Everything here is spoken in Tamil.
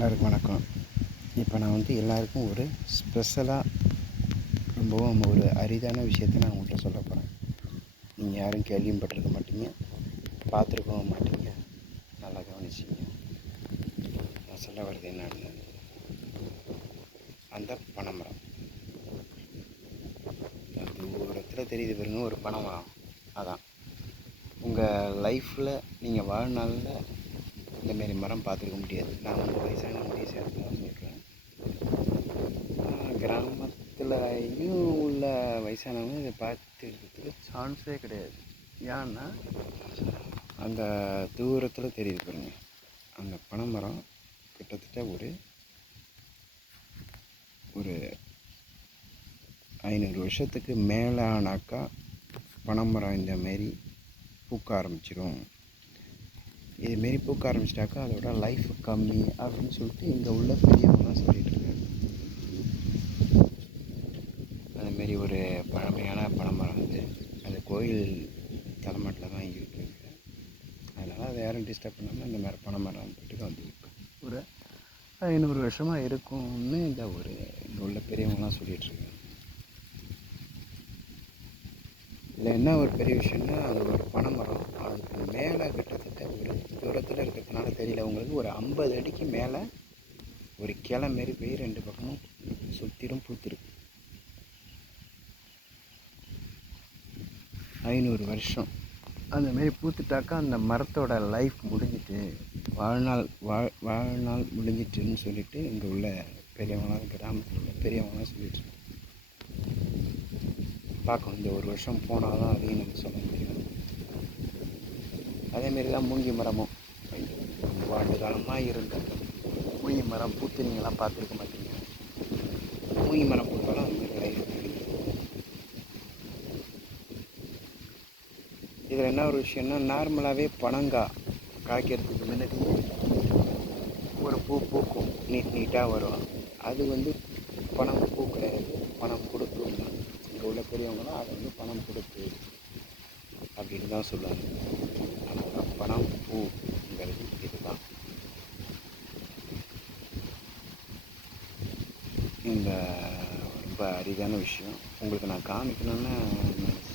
எல்லாருக்கும் வணக்கம். இப்போ நான் எல்லாருக்கும் ஒரு ஸ்பெஷலாக ரொம்பவும் ஒரு அரிதான விஷயத்த நான் உங்கள்கிட்ட சொல்ல போகிறேன். நீங்கள் யாரும் கேள்வியும் பட்டிருக்க மாட்டீங்க, பார்த்துருக்கவும் மாட்டீங்க. நல்லா கவனிச்சிங்க. நான் சொல்ல வர்றது என்னன்னு, அந்த பனைமரம் தூரத்தில் தெரியுது பாருங்க, ஒரு பனைமரம். அதான் உங்கள் லைஃப்பில் நீங்கள் வாழ்நாளில் இந்தமாரி மரம் பார்த்துருக்க முடியாது. நான் வயசானவங்க சேர்த்து தான் சொல்கிறேன். கிராமத்துலையும் உள்ள வயசானவங்க இதை பார்த்துருக்கிறதுக்கு சான்ஸே கிடையாது. ஏன்னா அந்த தூரத்தில் தெரியுது பாருங்க, அந்த பனைமரம் கிட்டத்தட்ட ஒரு 500 வருஷத்துக்கு மேலே ஆனாக்கா பனைமரம் இந்தமாரி பூக்க ஆரம்பிச்சிடும். இதுமாரி பூக்க ஆரம்பிச்சிட்டாக்கா அதோட லைஃப் கம்மி அப்படின்னு சொல்லிட்டு இங்கே உள்ள பெரியவங்களாம் சொல்லிகிட்டு இருக்காங்க. அதுமாரி ஒரு பழமையான பனைமரம் அது கோயில் தலைமாட்டில் தான் இருக்குது. அதனால் அதை யாரும் டிஸ்டர்ப் பண்ணாமல் இந்த மாதிரி பனைமரம் போட்டுட்டு வந்துருக்கு. ஒரு 500 வருஷமாக இருக்கும்னு இங்கே உள்ள பெரியவங்களாம் சொல்லிகிட்ருக்காங்க. இதில் என்ன ஒரு பெரிய விஷயம்னா, அது ஒரு பனைமரம். அதுக்கு மேலே கிட்டத்தட்ட ஒரு தூரத்தில் இருக்கிறதுனால தெரியல உங்களுக்கு, ஒரு 50 அடிக்கு மேலே ஒரு கிளை மாரி போய் 2 பக்கமும் சுற்றிலும் பூத்துருக்கு. 500 வருஷம் அந்தமாரி பூத்துட்டாக்கா அந்த மரத்தோட லைஃப் முடிஞ்சிட்டு, வாழ்நாள் முடிஞ்சிட்டுன்னு சொல்லிட்டு இங்கே உள்ள பெரியவங்களாம், கிராமத்தில் உள்ள பெரியவங்களாம் சொல்லிட்டு பார்க்கணும். இந்த ஒரு வருஷம் போனால் தான் அதையும் நம்ம சொல்ல முடியும். அதேமாரி தான் மூங்கி மரமும் ரொம்ப ஆண்டு காலமாக இருந்த மூங்கி மரம் பூத்து நீங்களாம் பார்த்துருக்க மாட்டீங்க. மூங்கி மரம் பூத்தாலும் அதுமாரி லைஃப் இருக்குது. இதில் என்ன ஒரு விஷயம்னா, நார்மலாகவே பனங்காய் காய்க்கிறதுக்கு முன்னாடி ஒரு பூக்கும், நீட்டாக வரும். அது பனம் பூ கிடையாது, பனம் கொடுத்து. இங்கே உள்ள பெரியவங்களாம் அதை பனம் கொடுத்து அப்படின்னு தான் சொல்லுவாங்க. ஆனால் பனம் பூங்கிறது இதுதான். இந்த ரொம்ப அரிதான விஷயம் உங்களுக்கு நான் காமிக்கணும்னு நினச்சேன்.